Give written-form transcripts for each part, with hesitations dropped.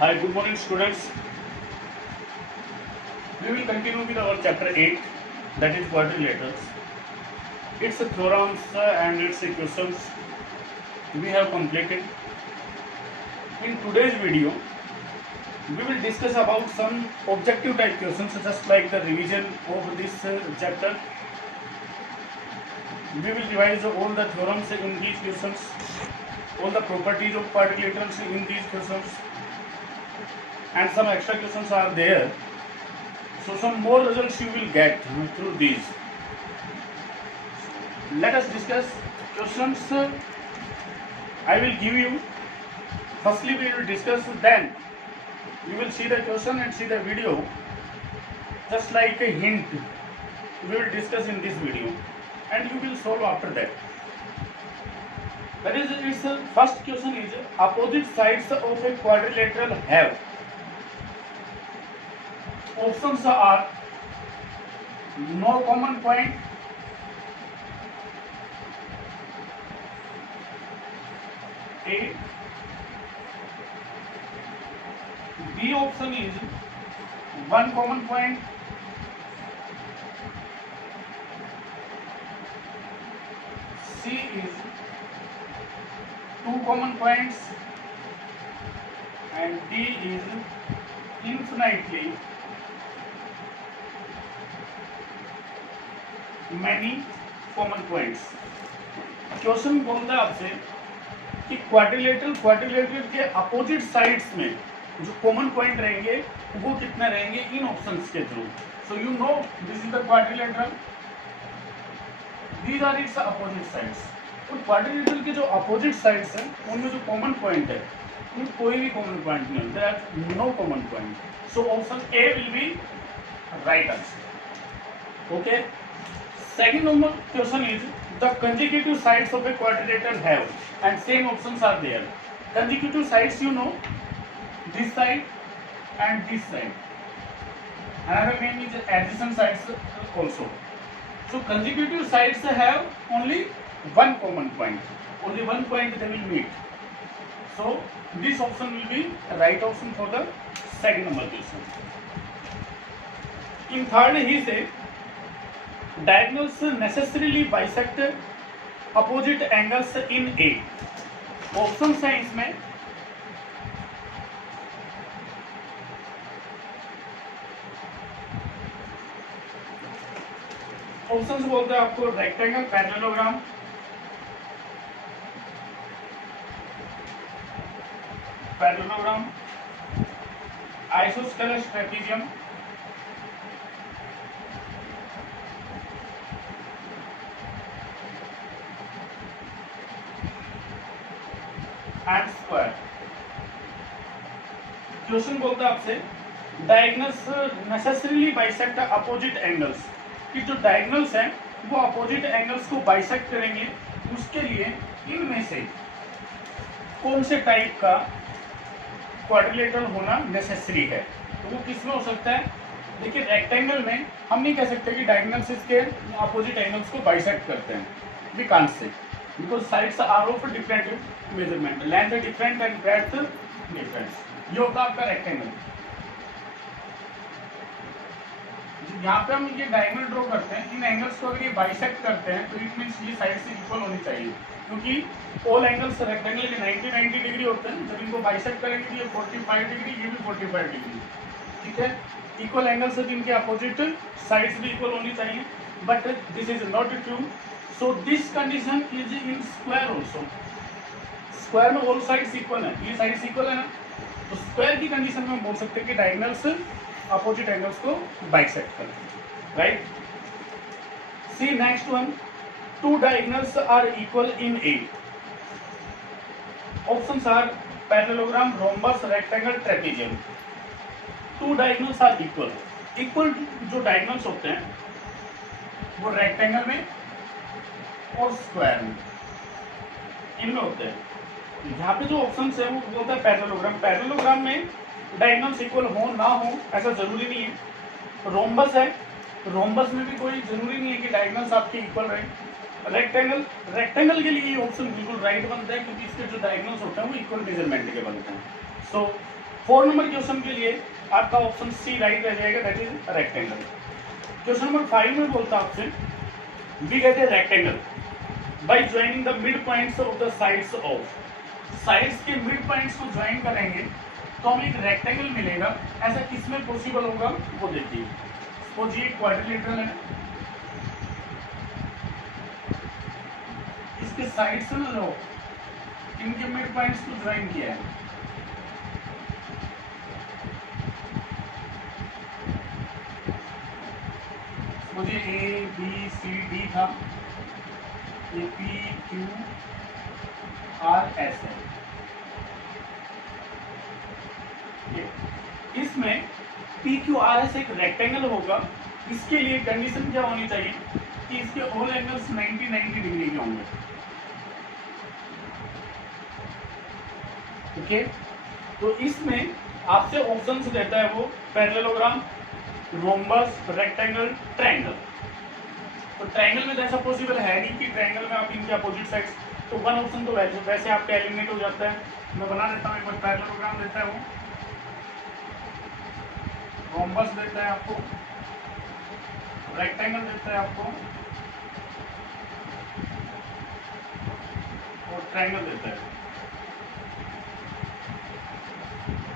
Hi, good morning, students. We will continue with our chapter 8, that is quadrilaterals. Its theorems and its equations we have completed. In today's video, we will discuss about some objective type questions, just like the revision of this chapter. We will revise all the theorems in these questions, all the properties of quadrilaterals in these questions, and some extra questions are there. So some more results you will get through these. Let us discuss questions. I will give you. Firstly, we will discuss. Then you will see the question and see the video. Just like a hint, we will discuss in this video, and you will solve after that. That is, its first question is opposite sides of a quadrilateral have. Options are no common point, A. B option is one common point, C is two common points, and D is infinitely many common points. Question बोलता है आपसे कि quadrilateral के opposite sides में जो common point रहेंगे वो कितने रहेंगे इन ऑप्शंस के through. So you know this is the quadrilateral, these are its opposite sides. और क्वाड्रिलेटरल के जो अपोजिट साइड्स हैं उनमें जो कॉमन पॉइंट है उनमें कोई भी कॉमन पॉइंट नहीं होता है, no common point. So option A will be right answer. Okay. Second number question is the consecutive sides of a quadrilateral have, and same options are there. Consecutive sides, you know, this side and this side. Another name is adjacent sides also. So consecutive sides have only one common point. Only one point they will meet. So this option will be the right option for the second number question. In third, he said diagonals necessarily bisect opposite angles in A. Options हैं इसमें. Options बोलते हैं आपको rectangle, parallelogram, isosceles, trapezium, and square. Question बोलता है आपसे diagonals necessarily bisect opposite angles, कि जो डायगोनल्स हैं वो अपोजिट एंगल्स को बाइसेक्ट करेंगे. उसके लिए इनमें से कौन से टाइप का क्वाड्रिलेटरल होना नेसेसरी है. तो वो किस में हो सकता है. देखिए, रेक्टेंगल में हम नहीं कह सकते कि डायगोनल्स इसके अपोजिट एंगल्स को बाइसेक्ट करते हैं. We can't say, because sides are of different measurement, length different and breadth different. ये होता है आपका रेक्टेंगल. यहाँ पे हम ये डायगोनल ड्रॉ करते हैं, इन एंगल्स को अगर ये बाइसेक्ट करते हैं तो इट मीन्स ये साइड से इक्वल होनी चाहिए, क्योंकि ऑल एंगल्स रेक्टेंगल के 90 डिग्री होते हैं. जब इनको बाइसेक्ट करेंगे तो ये 45 डिग्री, ये भी 45 डिग्री. ठीक है, इक्वल एंगल से इनके अपोजिट साइड्स भी इक्वल होनी चाहिए, but this is not true. So this condition is in square also. Square में all sides equal है, ये sides equal है ना, तो square की कंडीशन में हम बोल सकते हैं कि डायगोनल्स अपोजिट एंगल्स को बाइसेक्ट करें. Right. See next one, two diagonals are equal in a. Options are parallelogram, rhombus, rectangle, trapezium. Two diagonals are equal. Equal जो डायगोनल्स होते हैं वो रेक्टेंगल में और स्क्वायर में इनमें होते हैं. यहाँ पे जो ऑप्शन है वो बोलता है पैरेललोग्राम. पैरेललोग्राम में डायगोनल्स इक्वल हो ना हो ऐसा जरूरी नहीं है. रोम्बस है, रोम्बस में भी कोई जरूरी नहीं है कि डायगोनल्स आपके इक्वल रहे. रेक्टेंगल के लिए ये ऑप्शन बिल्कुल राइट बनता है, क्योंकि इसके जो डायगोनल्स होते हैं वो इक्वल मेजरमेंट के बनते हैं. सो 4 नंबर क्वेश्चन के लिए आपका ऑप्शन सी राइट रह जाएगा, that is rectangle. Question number 5 में बोलता आपसे we get a rectangle by joining the mid points of the sides of, sides के मिड पॉइंट्स को ज्वाइन करेंगे तो हमें एक रेक्टेंगल मिलेगा। ऐसा किसमें पॉसिबल होगा वो देखिए। सपोज ये क्वाड्रिलेटरल है, इसके साइड्स में लो इनके मिड पॉइंट्स को ज्वाइन किया है। मुझे ए बी सी डी था, ये पी क्यू आर एस है। इसमें पी क्यू आर एस एक रेक्टेंगल होगा। इसके लिए कंडीशन क्या होनी चाहिए कि इसके ऑल एंगल्स 90 डिग्री के होंगे। ओके, तो इसमें आपसे ऑप्शंस देता है वो पैरेललोग्राम, रोम्बस, रेक्टेंगल, ट्रायंगल। तो ट्रायंगल में तो ऐसा पॉसिबल है नहीं कि ट्रायंगल में आप इनके अपोजिट साइड्स, तो वन ऑप्शन तो वैसे आपका एलिमिनेट हो जाता है। मैं बना देता हूँ एक बार। पैरेललोग्राम देता है वो, रोम्बस देता है आपको, रेक्टेंगल देता है आपको और ट्रायंगल देता है।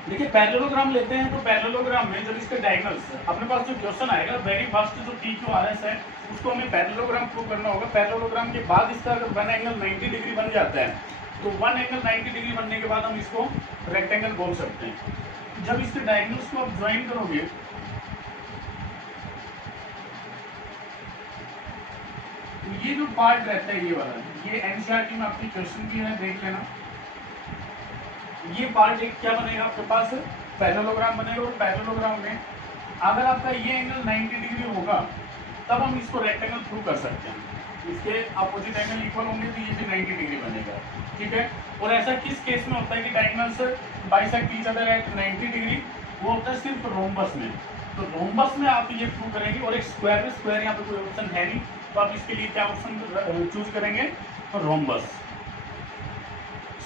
देखिए पैरेललोग्राम लेते हैं तो पैरेललोग्राम में जब इसके डायगोनल्स अपने पास जो क्वेश्चन आएगा वेरी फर्स्ट जो पी क्यू आर एस है उसको हमें पैरेललोग्राम प्रूव करना होगा। पैरेललोग्राम के बाद इसका अगर वन एंगल 90 डिग्री बन जाता है तो वन एंगल 90 डिग्री बनने के बाद हम इसको रेक्टेंगल बोल सकते हैं। जब इसके डायगोनल्स को आप ज्वाइन करोगे तो ये जो पार्ट रहता है ये वाला, ये एनसीईआरटी में आपकी क्वेश्चन भी है, देख लेना। ये पार्ट एक क्या बनेगा आपके पास, पैरेललोग्राम बनेगा। और पैरेललोग्राम में अगर आपका ये एंगल 90 डिग्री होगा तब हम इसको रेक्टेंगल प्रूव कर सकते हैं। इसके अपोजिट एंगल इक्वल होंगे तो ये भी 90 डिग्री बनेगा, ठीक है। और ऐसा किस केस में होता है कि diagonals bisect each other at 90 degree, वो होता है सिर्फ रोम्बस में। तो रोम्बस में आप ये प्रूव करेंगे। और एक स्क्वायर में, स्क्वायर यहाँ पे कोई ऑप्शन है नहीं तो आप इसके लिए क्या ऑप्शन चूज करेंगे, रोम्बस।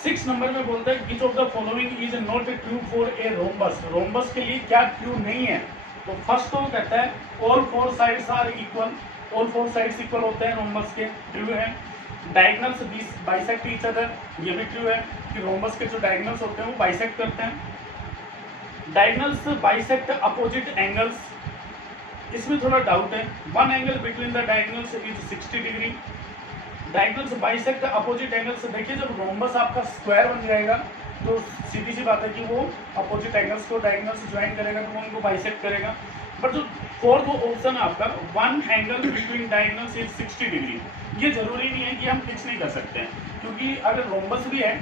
6 नंबर में बोलता है which of the following is not true for a rhombus. Rhombus के लिए क्या ट्रू नहीं है, तो फर्स्ट तो कहता है all four sides are equal, all four sides equal होते हैं रोम्बस के, ट्रू है। डायगोनल्स बाइसेक्ट ईच अदर, ये भी ट्रू है कि रोम्बस के जो डायगोनल्स होते हैं वो बाइसेक्ट करते हैं। डायगोनल्स बाइसेक्ट अपोजिट एंगल्स, इसमें थोड़ा डाउट है। One angle between the diagonals is 60 degree. Diagonals bisect opposite angles, देखिए जब रोम्बस आपका स्क्वायर बन जाएगा तो सीधी सी बात है कि वो अपोजिट एंगल्स को डायगोनल्स ज्वाइन करेगा तो वो उनको बाइसेक्ट करेगा। बट जो फोर्थ ऑप्शन है आपका one angle between diagonals is 60 degree, ये जरूरी नहीं है कि हम फिक्स नहीं कर सकते हैं, क्योंकि अगर रोम्बस भी है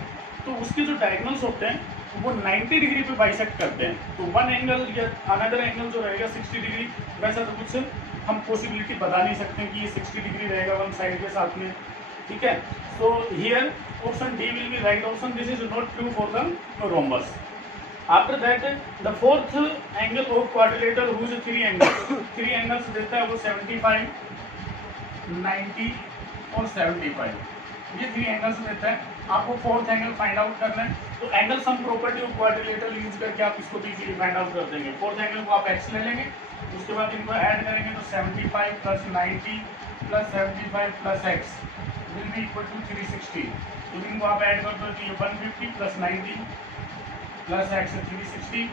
तो उसके जो डायगोनल्स होते हैं वो 90 डिग्री पे बाइसेक्ट करते हैं। तो वन एंगल या अनदर एंगल जो रहेगा 60 डिग्री, वैसा तो कुछ हम पॉसिबिलिटी बता नहीं सकते हैं कि ये 60 डिग्री रहेगा वन साइड के साथ में, ठीक है। So here option D will be right option, this is not true for the rhombus. After that the fourth angle of quadrilateral whose three angles देता है वो 75, 90 और 75, ये 3 एंगल्स देता है। आपको फोर्थ एंगल फाइंड आउट करना है तो angle sum property of quadrilateral use करके आप इसको इजीली फाइंड आउट कर देंगे। फोर्थ एंगल को आप x ले लेंगे, उसके बाद इनको ऐड करेंगे तो 75 plus 90 plus 75 plus x will be equal to 360। तो इनको आप ऐड कर दो तो ये 150 प्लस 90 प्लस x 360,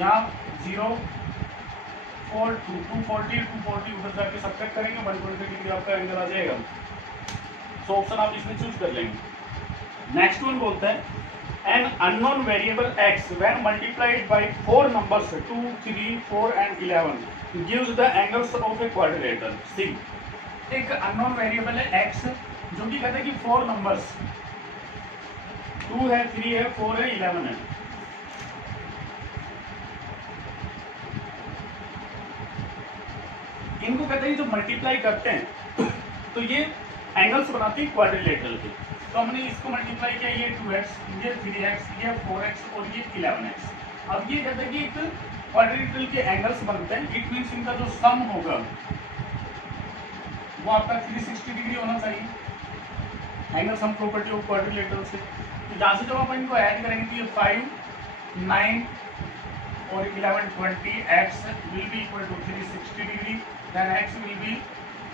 यहाँ 0 4 240 उधर जाके सब्ट्रैक्ट करेंगे 120 डिग्री आपका एंगल आ जाएगा। सो ऑप्शन आप इसमें चूज कर लेंगे। नेक्स्ट वन बोलता है an unknown variable x when multiplied by 4 numbers 2, 3, 4 and 11 gives the angles of a quadrilateral. C, एक अननोन वेरिएबल है x जो कि कहता है कि 4 नंबर्स 2 है, 3 है, 4 है, 11 है। इनको कहते हैं जो मल्टीप्लाई करते हैं तो ये एंगल्स बनाते हैं क्वाड्रिलेटरल के। तो हमने इसको मल्टीप्लाई किया, ये 2x, ये 3x, ये 4x और ये 11x। अब ये कहते हैं कि एक क्वाड्रिलेटरल के एंगल्स बनते हैं, इट मींस इनका जो सम होगा वो आपका 360 डिग्री होना चाहिए। Angle sum property of quadrilateral से। तो जहाँ से जब आप इनको ऐड करेंगे तो ये 5 9 or 1120, x will be equal to 360 degree, then x will be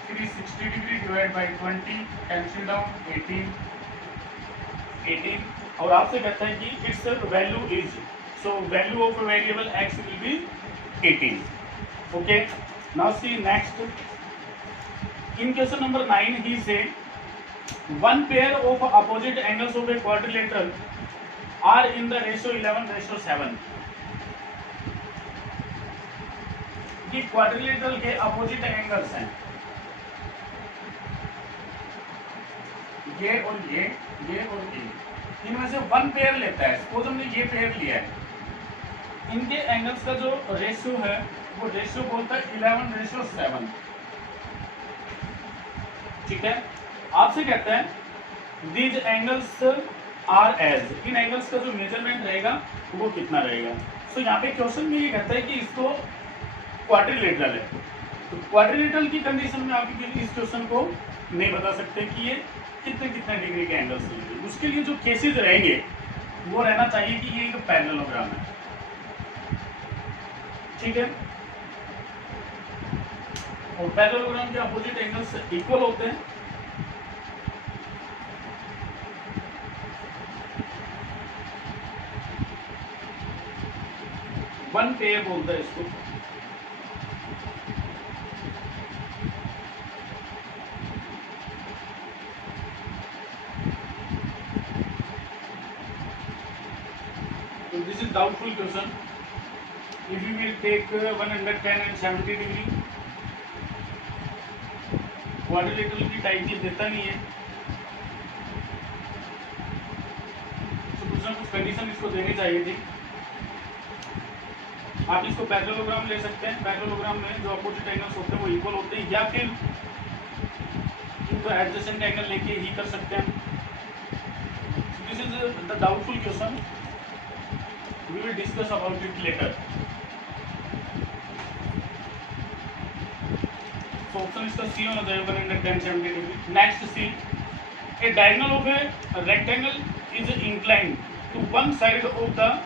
360 degree divided by 20, cancel down 18 और आपसे कहता है कि it's value is, so value of variable x will be 18. Okay, now see next. In question number 9 he say one pair of opposite angles of a quadrilateral are in the ratio 11:7. कि quadrilateral के opposite angles हैं ये और ये और ये, इनमें से वन पेयर लेता है. सपोज हमने ये पेयर लिया है, इनके एंगल्स का जो रेशियो है वो रेशियो बोलता है 11:7. ठीक है, आपसे कहता है दीज एंगल्स आर एज, इन एंगल्स का जो मेजरमेंट रहेगा वो कितना रहेगा. सो यहाँ पे क्वेश्चन में ये कहता है कि इसको क्वाड्रिलेटरल है, तो क्वाड्रिलेटरल की कंडीशन में आप इस क्वेश्चन को नहीं बता सकते कि ये कितने कितने डिग्री के एंगल्स लेंगे. उसके लिए जो केसेस रहेंगे वो रहना चाहिए कि ये एक पैरेललोग्राम है. ठीक है, और पैरेललोग्राम के अपोजिट एंगल्स इक्वल होते हैं. वन पेयर बोलता है इसको. So this is doubtful question. If you will take 110 and 70 degree, quadrilateral की टाइप ये देता नहीं है, तो कुछ ना कुछ कंडीशन इसको देनी चाहिए थी. आप इसको पैरेललोग्राम ले सकते हैं. पैरेललोग्राम में जो अपोजिट एंगल्स होते हैं वो इक्वल होते हैं, या फिर इनको एडजेसेंट एंगल लेके ही कर सकते हैं. This is the doubtful question, we will discuss about it later. So option इसका सी होना चाहिए 110 70 degree. Next see, a diagonal of a rectangle is inclined to one side of the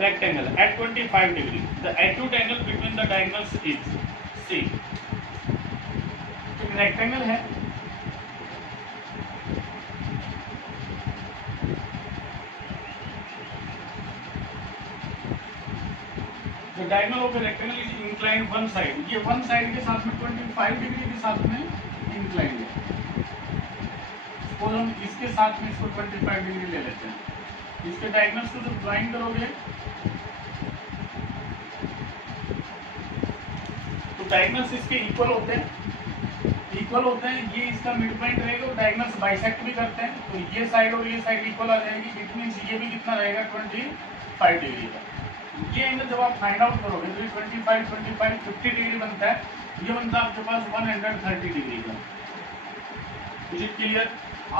rectangle at 25 degree. The acute angle between the diagonals is C. एक rectangle है, the diagonal of a rectangle is inclined one side. ये one side के साथ में 25 degree के साथ में inclined है. सपोज हम इसके साथ में इसको 25 डिग्री ले लेते हैं. इसके डायगोनल्स को जब ज्वाइन करोगे तो डायगोनल्स इसके इक्वल होते हैं. ये इसका मिड पॉइंट रहेगा और डायगोनल्स बाइसेक्ट भी करते हैं, तो ये साइड और ये साइड इक्वल आ जाएगी. इट मींस ये भी कितना रहेगा 25 डिग्री का. ये एंगल जब आप फाइंड आउट करोगे तो 25 50 डिग्री बनता है. ये बनता है आपके पास 130 डिग्री का. Is it clear?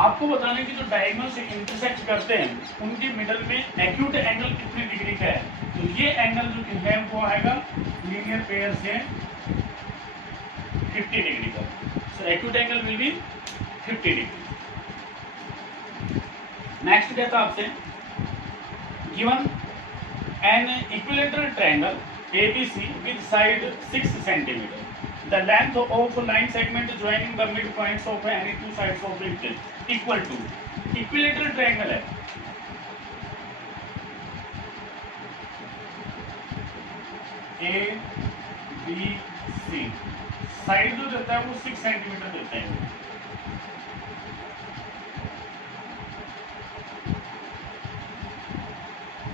आपको बताने की जो डायगोनल से इंटरसेक्ट करते हैं उनके मिडल में एक्यूट एंगल कितनी डिग्री का है. तो ये एंगल जो है वो आएगा लीनियर पेयर से 50 डिग्री का. So acute angle will be 50 degree. Next कहता आपसे given an equilateral triangle ABC with side 6 centimeter. The length of line segment joining the midpoints of any two sides of it is equal to. Equilateral triangle है. A, B, C. Side जो देता है वो 6 centimetre देता है.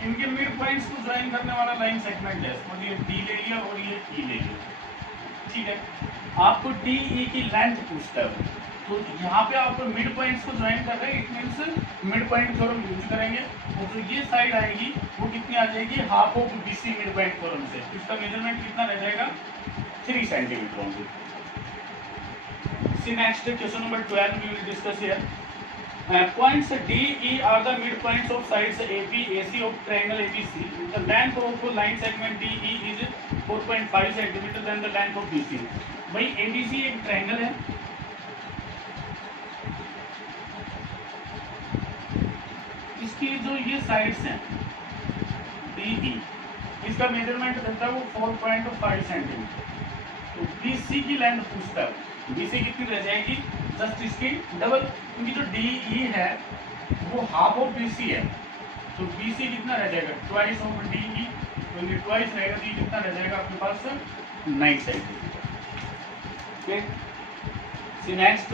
इनके mid points को join करने वाला लाइन सेगमेंट है. और ये D ले लिया और ये E ले लिया. ठीक है, आपको DE की लेंथ पूछता है, तो यहाँ पे आपको मिड पॉइंट्स को ज्वाइन कर रहे हैं. It means mid point theorem use करेंगे, और जो ये साइड आएगी वो कितनी आ जाएगी, half of BC mid point theorem से. इसका मेजरमेंट कितना रह जाएगा, 3 centimetre only. See next question number 12 we will discuss here. Points DE are the midpoints of sides AP, AC of triangle ABC. The length of line segment DE is 4.5 centimeter than the length of BC. भाई ABC एक triangle है, इसकी जो ये sides हैं DE, इसका measurement देता है वो 4.5 सेंटीमीटर। तो BC की लेंथ पूछता है, BC कितनी रह जाएगी, जस्ट इसकी डबल, क्योंकि जो DE है वो हाफ ऑफ BC है। तो BC कितना रह जाएगा, ट्वाइस ऑफ DE, तो ये ट्वाइस रहेगा तो ये कितना रह जाएगा आपके पास 9 centimetre. Okay, see next,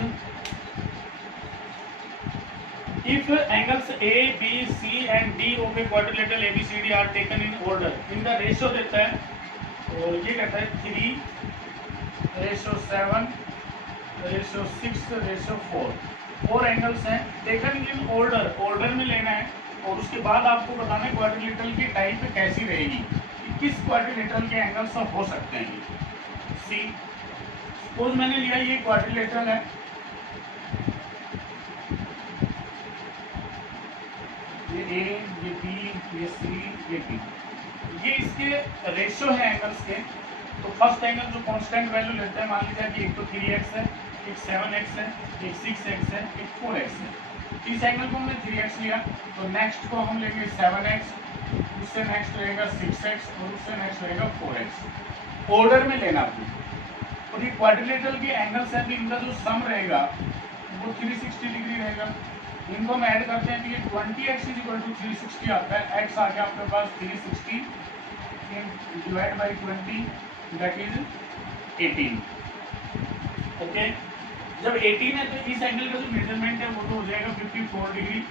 if angles A, B, C and D of a quadrilateral ABCD are taken in order, इनका रेशियो देता है और ये कहता है 3:7:6:4, 4 एंगल्स हैं, टेकन इन ऑर्डर, ऑर्डर में लेना है और उसके बाद आपको बताना है क्वाड्रिलेटरल की टाइप कैसी रहेगी, किस क्वाड्रिलेटरल के एंगल्स हो सकते हैं। सी, सपोज मैंने लिया ये क्वाड्रिलेटरल है, ये ए, ये बी, ये सी, ये डी, ये इसके रेशियो है एंगल्स के। तो फर्स्ट एंगल जो कांस्टेंट वैल्यू लेते हैं, मान लीजिए कि एक तो 3x है, एक 7x है, एक 6x है, एक 4x है। इस एंगल को हमने 3x लिया, तो नेक्स्ट को हम लेंगे 7x, उससे नेक्स्ट रहेगा 6x और उससे नेक्स्ट रहेगा 4x। ऑर्डर में लेना आपको। और ये क्वाड्रिलेटरल के एंगल्स हैं, तो इनका जो सम रहेगा वो 360 डिग्री रहेगा। इनको हम ऐड करते हैं तो ये 20x = 360 आता है। x आ गया आपके पास 360 divide by 20, that is 18। Okay, जब 18 है तो इस एंगल का जो मेजरमेंट है वो तो हो जाएगा 54 डिग्री,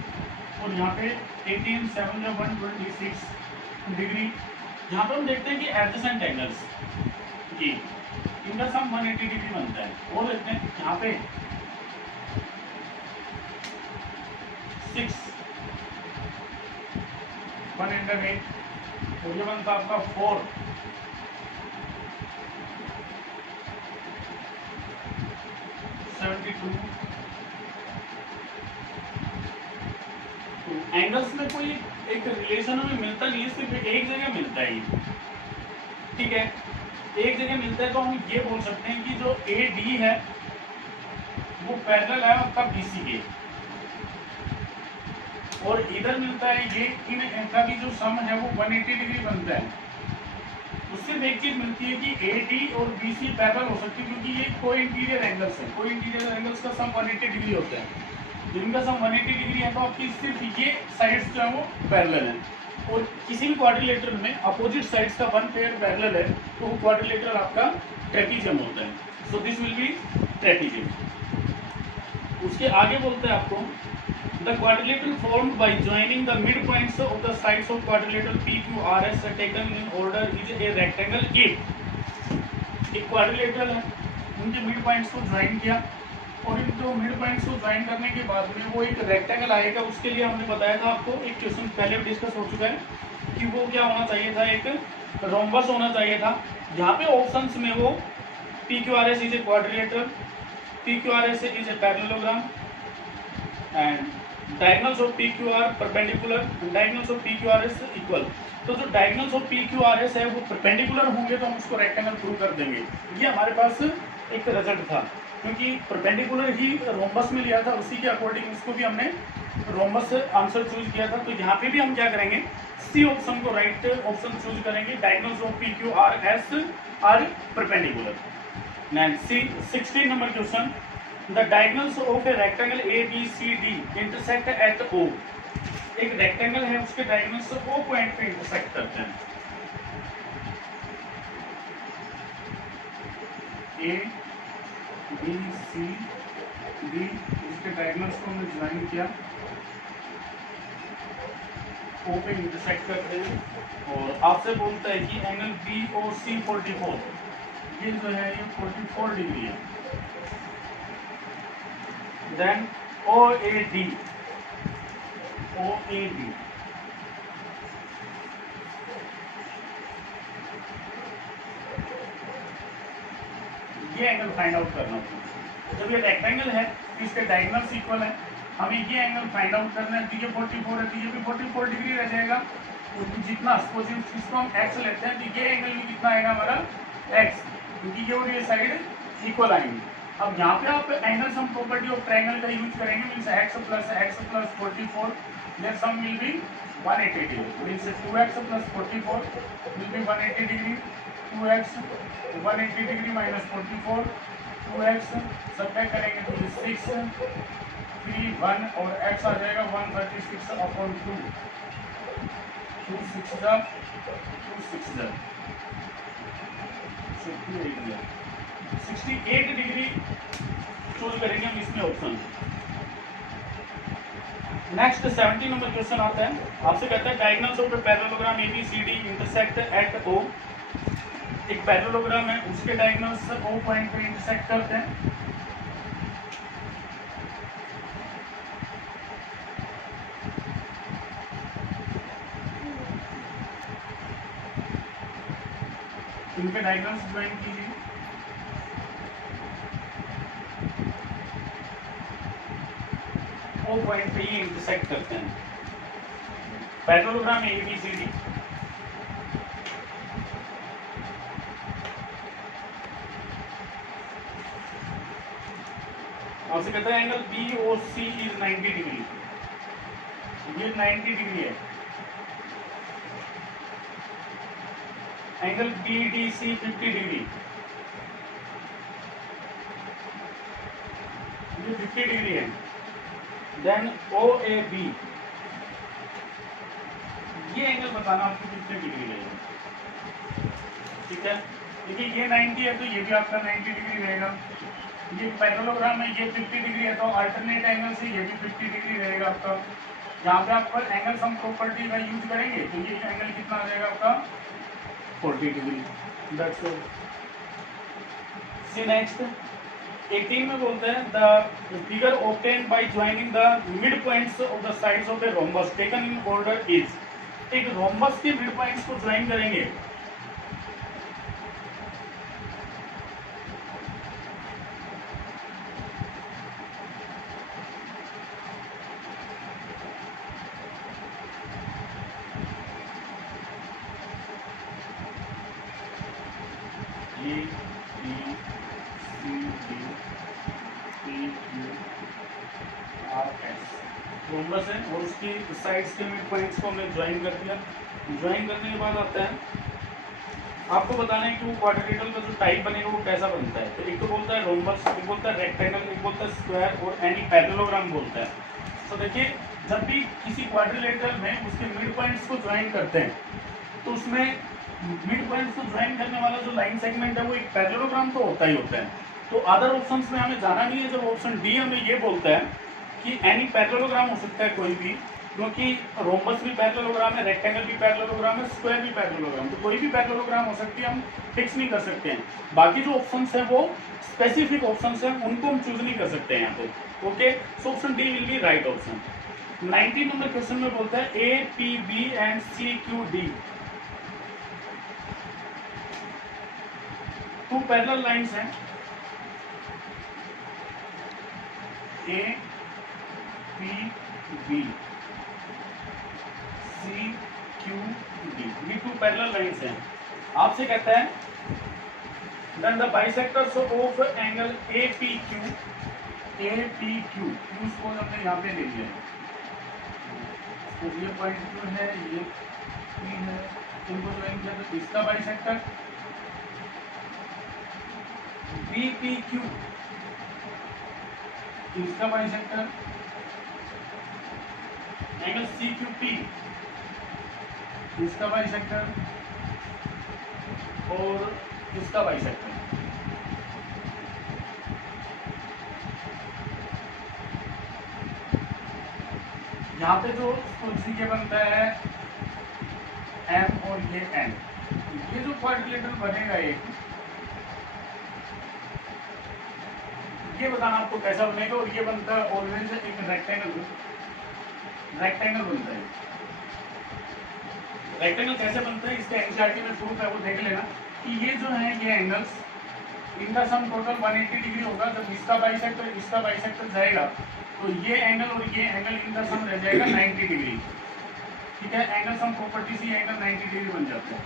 और यहाँ पे 18 7 126 डिग्री। यहाँ पर हम देखते हैं कि एडजेसेंट एंगल्स जी इनका सम 180 डिग्री बनता है। वो देखते हैं यहाँ पे 6 1/8 और ये बनता आपका 4 72। तो एंगल्स में कोई एक रिलेशन हमें मिलता नहीं है, सिर्फ एक जगह मिलता है, ठीक है, एक जगह मिलता है। तो हम ये बोल सकते हैं कि जो AD है वो पैरेलल है आपका BC के, और इधर मिलता है ये, इनका भी जो सम है वो 180 डिग्री बनता है। उससे एक चीज मिलती है कि AD और BC पैरेलल हो सकती है, क्योंकि ये कोई इंटीरियर एंगल्स है, कोई इंटीरियर एंगल्स का सम 180 डिग्री होता है। जिनका सम 180 डिग्री है तो आपकी सिर्फ ये साइड्स जो है वो पैरेलल है। और किसी भी क्वाड्रिलेटरल में अपोजिट साइड्स का वन पेयर पैरेलल है तो वो क्वाड्रिलेटरल आपका ट्रेपीजियम होता है। So this will be trapezium. उसके आगे बोलते हैं आपको the quadrilateral formed by joining the midpoints of the sides of quadrilateral PQRS taken in order is a rectangle if एक क्वाड्रिलेटरल है, उनके मिड पॉइंट्स को ज्वाइन किया और इन दो मिड पॉइंट्स को ज्वाइन करने के बाद में वो एक रेक्टेंगल आएगा। उसके लिए हमने बताया था आपको, एक क्वेश्चन पहले भी डिस्कस हो चुका है कि वो क्या होना चाहिए था, एक रोम्बस होना चाहिए था। यहाँ पे ऑप्शंस में वो PQRS is a quadrilateral, PQRS is a parallelogram and diagonals of PQR perpendicular, diagonals of PQRS equal. तो जो डायगोनल्स ऑफ PQRS है वो परपेंडिकुलर होंगे तो हम उसको रेक्टेंगल प्रूव कर देंगे। ये हमारे पास एक रिजल्ट था, क्योंकि परपेंडिकुलर ही रोम्बस में लिया था, उसी के अकॉर्डिंग उसको भी हमने रोम्बस से आंसर चूज किया था। तो यहाँ पे भी हम क्या करेंगे, सी ऑप्शन को राइट ऑप्शन चूज करेंगे, diagonals of PQRS are perpendicular. Next see 16 number question, The diagonals of a rectangle ABCD intersect at O। एक रेक्टेंगल है, उसके डायगोनल्स O पॉइंट पे इंटरसेक्ट करते हैं। A, B, C, D, इसके diagonals को हमने ज्वाइन किया, O पे इंटरसेक्ट करते हैं। और आपसे बोलता है कि एंगल BOC 44, ये जो है ये 44 डिग्री है। Then OAD, ये एंगल फाइंड आउट करना होगा। जब ये रेक्टेंगल है तो इसके डायगोनल्स इक्वल है, हमें ये एंगल फाइंड आउट करना है। तो ये 44 है तो ये भी 44 डिग्री रह जाएगा। तो जितना सपोज इसको हम x लेते हैं तो ये एंगल भी कितना आएगा हमारा x, क्योंकि ये और ये साइड इक्वल आएंगे। अब यहाँ पे आप angle sum property of triangle का यूज करेंगे, means x + x + 44 there sum will be 180 degree means 2x plus 44 will be 180 degree, 2x 180 degree minus 44, 2x subtract करेंगे तो ये 6 3 1 और x आ जाएगा 136 अपॉन 2, 2 6 जा 68 डिग्री चूज करेंगे हम इसमें ऑप्शन। नेक्स्ट 70 नंबर क्वेश्चन आता है, आपसे कहता है diagonals of the parallelogram ABCD intersect at O। एक पैरेललोग्राम है, उसके डायगोनल्स O पॉइंट पे इंटरसेक्ट करते हैं। इनके डायगोनल्स ज्वाइन कीजिए। O पॉइंट पे ये इंटरसेक्ट करते हैं। पैरेललोग्राम ABCD आपसे कहता है एंगल BOC इज 90 डिग्री, ये 90 डिग्री है। एंगल BDC 50 डिग्री, ये 50 डिग्री है। देन OAB, ये एंगल बताना आपको कितने डिग्री रहेगा। ठीक है, देखिए ये 90 है तो ये भी आपका 90 डिग्री रहेगा। ये पैरेललोग्राम है, ये 50 डिग्री है तो अल्टरनेट एंगल से ये भी 50 डिग्री रहेगा आपका। यहाँ पे आप एंगल सम प्रॉपर्टी का यूज करेंगे तो ये एंगल कितना आ जाएगा आपका 40 degree. That's all. See next 18 में बोलते हैं the figure obtained by joining the mid points of the sides of a rhombus taken in order is. एक रोम्बस के मिड पॉइंट्स को ज्वाइन करेंगे रोम्बस है और उसकी साइड्स के मिड पॉइंट्स को हमने ज्वाइन कर दिया। ज्वाइन करने के बाद आता है आपको बताना है कि वो क्वाड्रिलेटरल का जो टाइप बनेगा वो कैसा बनता है। तो एक तो बोलता है रोम्बस, एक बोलता है रेक्टेंगल, एक बोलता है स्क्वायर और एनी पैरेललोग्राम बोलता है। तो देखिए जब भी किसी क्वाड्रिलेटरल में उसके मिड पॉइंट्स को ज्वाइन करते हैं तो उसमें मिड पॉइंट्स को ज्वाइन करने वाला जो लाइन सेगमेंट है वो एक पैरेललोग्राम तो होता ही होता है। तो अदर ऑप्शंस में हमें जाना नहीं है। जब ऑप्शन डी हमें ये बोलता है कि एनी पैरेललोग्राम हो सकता है कोई भी, क्योंकि रोम्बस भी पैरेललोग्राम है, रेक्टेंगल भी पैरेललोग्राम है, स्क्वायर भी पैरेललोग्राम, तो कोई भी पैरेललोग्राम हो सकती है, हम फिक्स नहीं कर सकते हैं। बाकी जो ऑप्शंस हैं वो स्पेसिफिक ऑप्शंस हैं, उनको हम चूज नहीं कर सकते हैं यहाँ पे। Okay, so option D will be right option. 19 number question में बोलता है APB and CQD two parallel lines हैं। APB CQD ये टू पैरेलल लाइंस हैं। आपसे कहता है then the bisectors of angle APQ को हमने यहाँ पे ले लिया है। तो ये पॉइंट Q है, ये P है, इनको ज्वाइन किया तो इसका बाइसेक्टर BPQ, इसका बाइसेक्टर एंगल CQP, इसका बाइसेक्टर और इसका बाइसेक्टर। यहाँ पे जो ये बनता है M और ये N, ये जो क्वाड्रिलेटरल बनेगा ये बताना आपको कैसा बनेगा। और ये बनता है ऑलवेज एक रेक्टेंगल बनता है। रेक्टेंगल कैसे बनता है इसका एनसीईआरटी में प्रूफ है, वो देख लेना कि ये जो है ये एंगल्स इनका सम टोटल 180 डिग्री होगा। जब इसका बाइसेक्टर जाएगा तो ये एंगल और ये एंगल इनका सम रह जाएगा 90 डिग्री। ठीक है, एंगल सम प्रॉपर्टी से ये एंगल 90 डिग्री बन जाता है।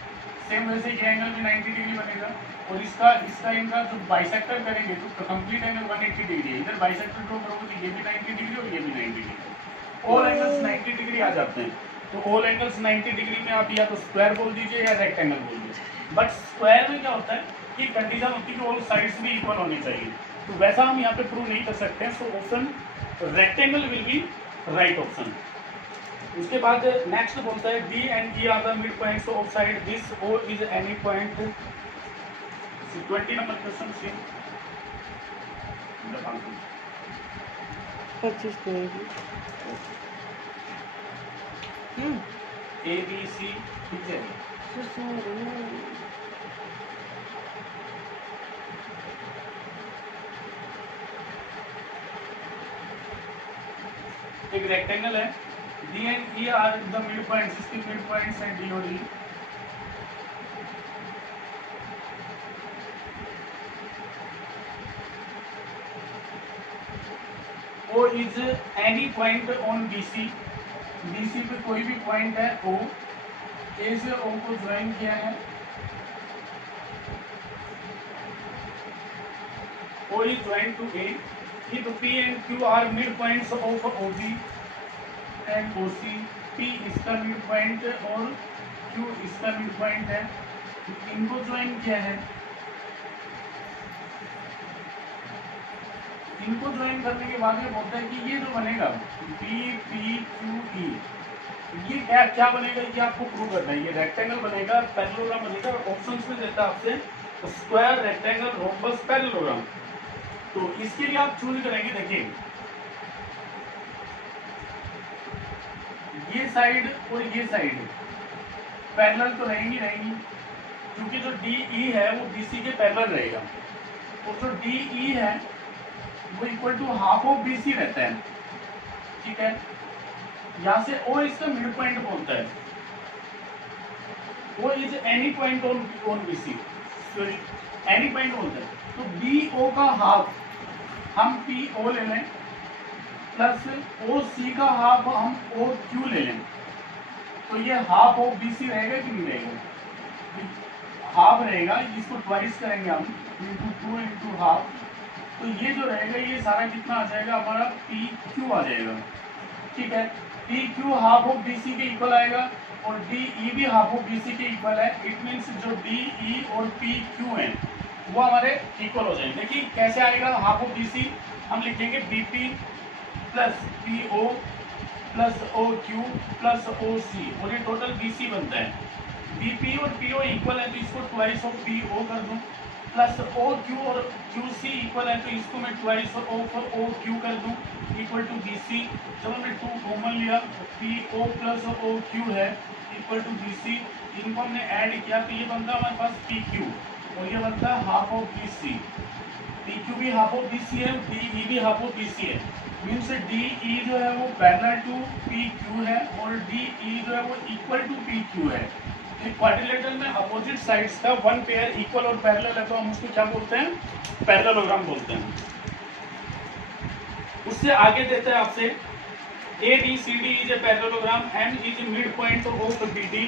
सेम वैसे ये एंगल भी 90 डिग्री बनेगा और इसका इनका जो बाइसेक्टर करेंगे तो कंप्लीट एंगल 180 डिग्री है। इधर बाइसेक्टर ड्रॉ करोगे तो ये भी 90 डिग्री और ये भी 90 डिग्री, ऑल एंगल्स 90 डिग्री आ जाते हैं। तो ऑल एंगल्स 90 डिग्री में आप या तो स्क्वायर बोल दीजिए या रेक्टेंगल बोल दीजिए। बट स्क्वायर में क्या होता है कि कंडीशन होती है कि ऑल साइड्स भी इक्वल होनी चाहिए, तो वैसा हम यहाँ पे प्रूव नहीं कर सकते हैं। So option rectangle will be right option. उसके बाद नेक्स्ट बोलता है D and E are the mid points of side this O is any point. 20 number question see 25 A B C ठीक है। एक रेक्टेंगल है, D and E are the mid points, इसके mid points हैं D और E. O is any point on BC, BC पे कोई भी पॉइंट है O, A से O को ज्वाइन किया है, O is joined to A, if P and Q are mid points of OB and OC, P इसका मिड पॉइंट और Q इसका मिड पॉइंट है, इनको ज्वाइन किया है। इनको ज्वाइन करने के बाद ये बोलता है कि ये जो बनेगा BPQE, ये क्या बनेगा, ये आपको प्रूव करना है। ये रेक्टेंगल बनेगा, पैरेललोग्राम बनेगा। ऑप्शंस में देता है आपसे स्क्वायर, रेक्टेंगल, रोम्बस, पैरेललोग्राम। तो इसके लिए आप चूज करेंगे। देखिए ये साइड और ये साइड पैरेलल तो रहेंगी, क्योंकि जो DE है वो BC के पैरेलल रहेगा, और जो DE है वो equal to half of BC रहता है। ठीक है, यहाँ से O इसका मिड पॉइंट बोलता है, O is any point on BC, sorry any point बोलता है। तो BO का हाफ हम PO ले लें, प्लस OC का हाफ हम OQ ले लें, तो ये हाफ ऑफ BC रहेगा कि नहीं रहेगा? हाफ रहेगा, इसको ट्वाइस करेंगे हम, इंटू 2 इंटू हाफ, तो ये जो रहेगा ये सारा कितना आ जाएगा हमारा PQ आ जाएगा। ठीक है, PQ हाफ ऑफ BC के इक्वल आएगा और DE भी हाफ ऑफ BC के इक्वल है। इट मीन्स जो DE और PQ हैं वो हमारे इक्वल हो जाएंगे। देखिए कैसे आएगा हाफ ऑफ BC, हम लिखेंगे BP plus PO plus OQ plus OC, और ये टोटल BC बनता है। BP और PO इक्वल है तो इसको ट्वाइस ऑफ PO कर दूं, प्लस OQ और QC इक्वल है तो इसको मैं ट्वाइस ऑफ OQ कर दूं, इक्वल टू BC। चलो मैं 2 कॉमन लिया, PO प्लस OQ है इक्वल टू BC। इनको हमने ऐड किया तो ये बनता है हमारे पास PQ, और ये बनता है हाफ ऑफ BC। PQ भी हाफ ऑफ BC है, DE भी हाफ ऑफ BC है। मीन्स DE जो है वो पैरेलल टू PQ है और DE जो है वो इक्वल टू PQ है। क्वाड्रिलेटरल में अपोजिट साइड्स का वन पेयर इक्वल और पैरेलल है तो हम उसको क्या बोलते हैं? पैरेललोग्राम बोलते हैं। उससे आगे देता है आपसे ABCD is a parallelogram and is mid point of BD।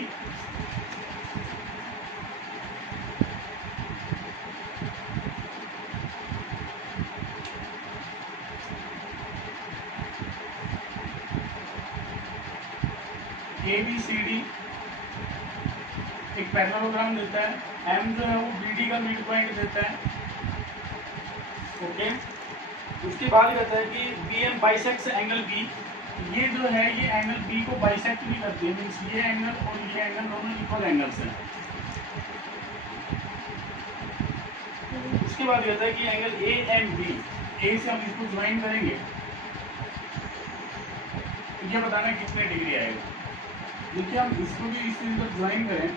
ABCD एक पैरेललोग्राम देता है, M जो है वो BD का मिड पॉइंट देता है। ओके, उसके बाद कहता है कि BM बाइसेक्ट्स एंगल B। ये जो है ये एंगल B को बाइसेक्ट भी करती है, मीन्स ये एंगल और ये एंगल दोनों इक्वल एंगल्स हैं। उसके बाद कहता है कि angle A and B, A से हम इसको ज्वाइन करेंगे तो ये बताना कितने डिग्री आएगा। देखिए हम इसको भी इसके अंदर ज्वाइन करें,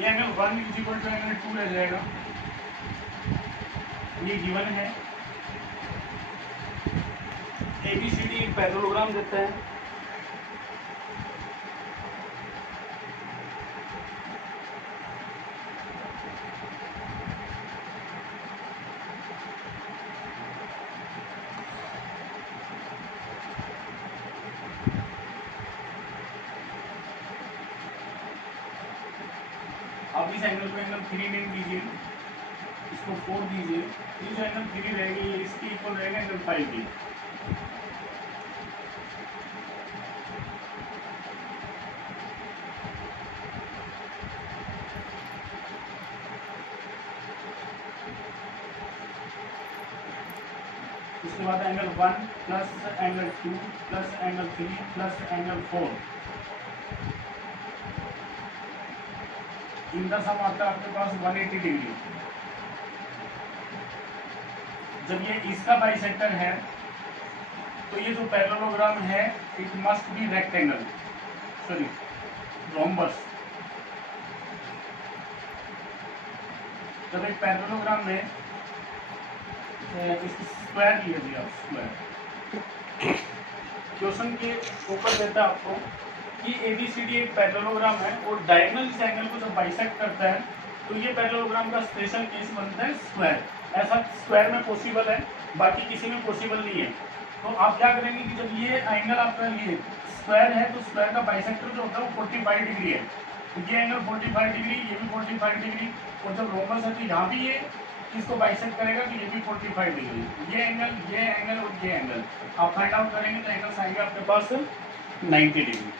ये angle 1 is equal to angle 2 रह जाएगा, ये गिवन है। ABCD एक पैरेललोग्राम देता है। अब इस एंगल को एंगल 3 नेम कीजिए, इसको 4 दीजिए, ये जो एंगल 3 रहेगी ये इसकी इक्वल रहेगा एंगल 5 भी। उसके बाद angle 1 plus angle 2 plus angle 3 plus angle 4, इनका सम आता है आपके पास 180 डिग्री। जब ये इसका बाइसेक्टर है तो ये जो पैरेललोग्राम है it must be rectangle, sorry rhombus. जब एक पैरेललोग्राम में इसकी स्क्वायर लिया दिया, स्क्वायर क्वेश्चन के ऊपर देता है आपको कि ABCD एक पैरेललोग्राम है और डायगोनल इस एंगल को जब बाइसेक्ट करता है तो ये पैरेललोग्राम का स्पेशल केस बनता है स्क्वायर। ऐसा स्क्वायर में पॉसिबल है, बाकी किसी में पॉसिबल नहीं है। तो आप क्या करेंगे कि जब ये एंगल आपका ये स्क्वायर है तो स्क्वायर का बाइसेक्टर जो होता है वो 45 डिग्री है, तो ये एंगल 45 डिग्री, ये भी 45 डिग्री, और जब रोम्बस है तो यहाँ भी ये इसको बाइसेक्ट करेगा तो ये भी 45 डिग्री। ये एंगल और ये एंगल आप फाइंड आउट करेंगे तो एंगल्स आएंगे आपके पास 90 डिग्री।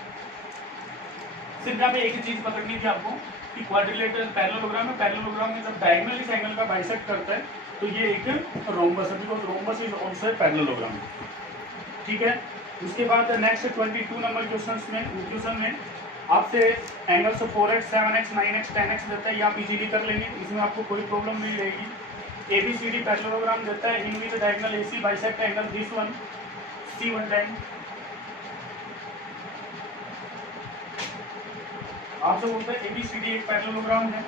सिर्फ यहाँ पे एक ही चीज पकड़नी थी आपको कि क्वाड्रिलेटरल पैरेललोग्राम है, पैरेललोग्राम में जब डायगोनल इस एंगल का बाइसेक्ट करता है तो ये एक रोम्बस है, because rhombus is also a parallelogram. ठीक है, उसके बाद नेक्स्ट 22 नंबर क्वेश्चन में आपसे angles 4x 7x 9x 10x देता है, ये आप इजीली कर लेंगे, इसमें आपको कोई प्रॉब्लम नहीं रहेगी। ABCD पैरेललोग्राम देता है, in which diagonal AC bisect angle this one C1 time. आपसे बोलते हैं ABCD एक पैरेललोग्राम है,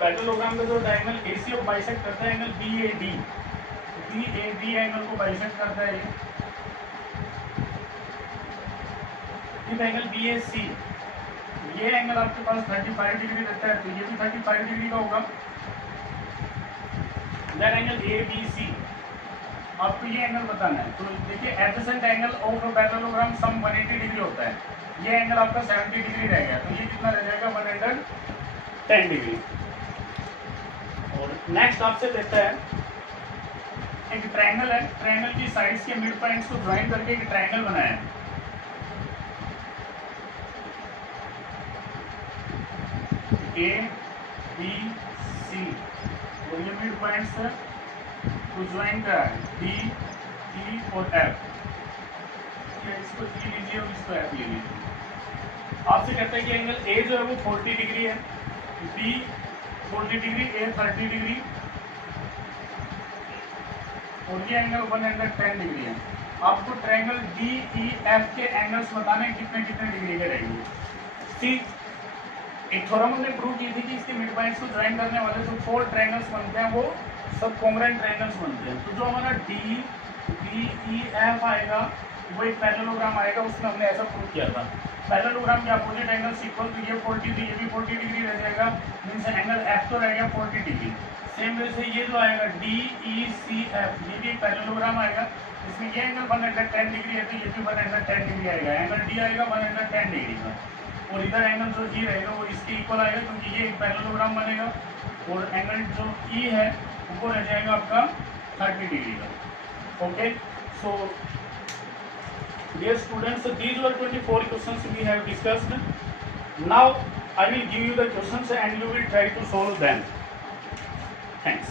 पैरेललोग्राम का जो डायगोनल AC को बाइसेक्ट करता है एंगल BAD एंगल को बाइसेक्ट करता है ये। फिर एंगल BAC, ये एंगल आपके पास 35 डिग्री रहता है तो ये भी 35 डिग्री का होगा। देन एंगल ABC, आपको ये एंगल बताना है, तो देखिए adjacent angle of parallelogram sum 180 degree होता है, ये एंगल आपका 70 डिग्री रहेगा, तो ये कितना रह जाएगा 110 डिग्री। और नेक्स्ट आपसे देता है एक ट्रायंगल है, ट्रायंगल की साइड्स के मिड पॉइंट्स को ज्वाइन करके एक ट्रायंगल बनाया है। ABC और ये मिड पॉइंट्स को ज्वाइन करा है D, E और F। इसको E लीजिए और इसको F ले लीजिए। आपसे कहता है कि एंगल A जो है वो 40 डिग्री है, B 40 डिग्री, A 30 डिग्री और ये एंगल 110 डिग्री है। आपको ट्रायंगल DEF के एंगल्स बताने कितने कितने डिग्री के रहेंगे। ठीक, एक थ्योरम हमने प्रूव की थी कि इसके मिड पॉइंट्स को ज्वाइन करने वाले जो 4 ट्रायंगल्स बनते हैं वो सब कॉन्ग्रुएंट ट्रायंगल्स बनते हैं। तो जो हमारा DEF आएगा वो एक पैरेललोग्राम आएगा, उसमें हमने ऐसा प्रूव किया था। पैरेललोग्राम के अपोजिट एंगल्स इक्वल, तो ये 40 तो ये भी 40 डिग्री रह जाएगा, मीन्स एंगल F तो रहेगा 40 डिग्री। सेम वे से ये जो आएगा DECF, ये भी एक पैरेललोग्राम आएगा, इसमें ये एंगल 110 डिग्री है तो ये भी 110 डिग्री आएगा। एंगल D आएगा 110 डिग्री का, और इधर एंगल जो E रहेगा वो इसके इक्वल आएगा क्योंकि ये एक पैरेललोग्राम बनेगा, और एंगल जो E है वो रह जाएगा आपका 30 डिग्री का। Okay, so dear students, these were 24 questions we have discussed. Now I will give you the questions and you will try to solve them. Thanks.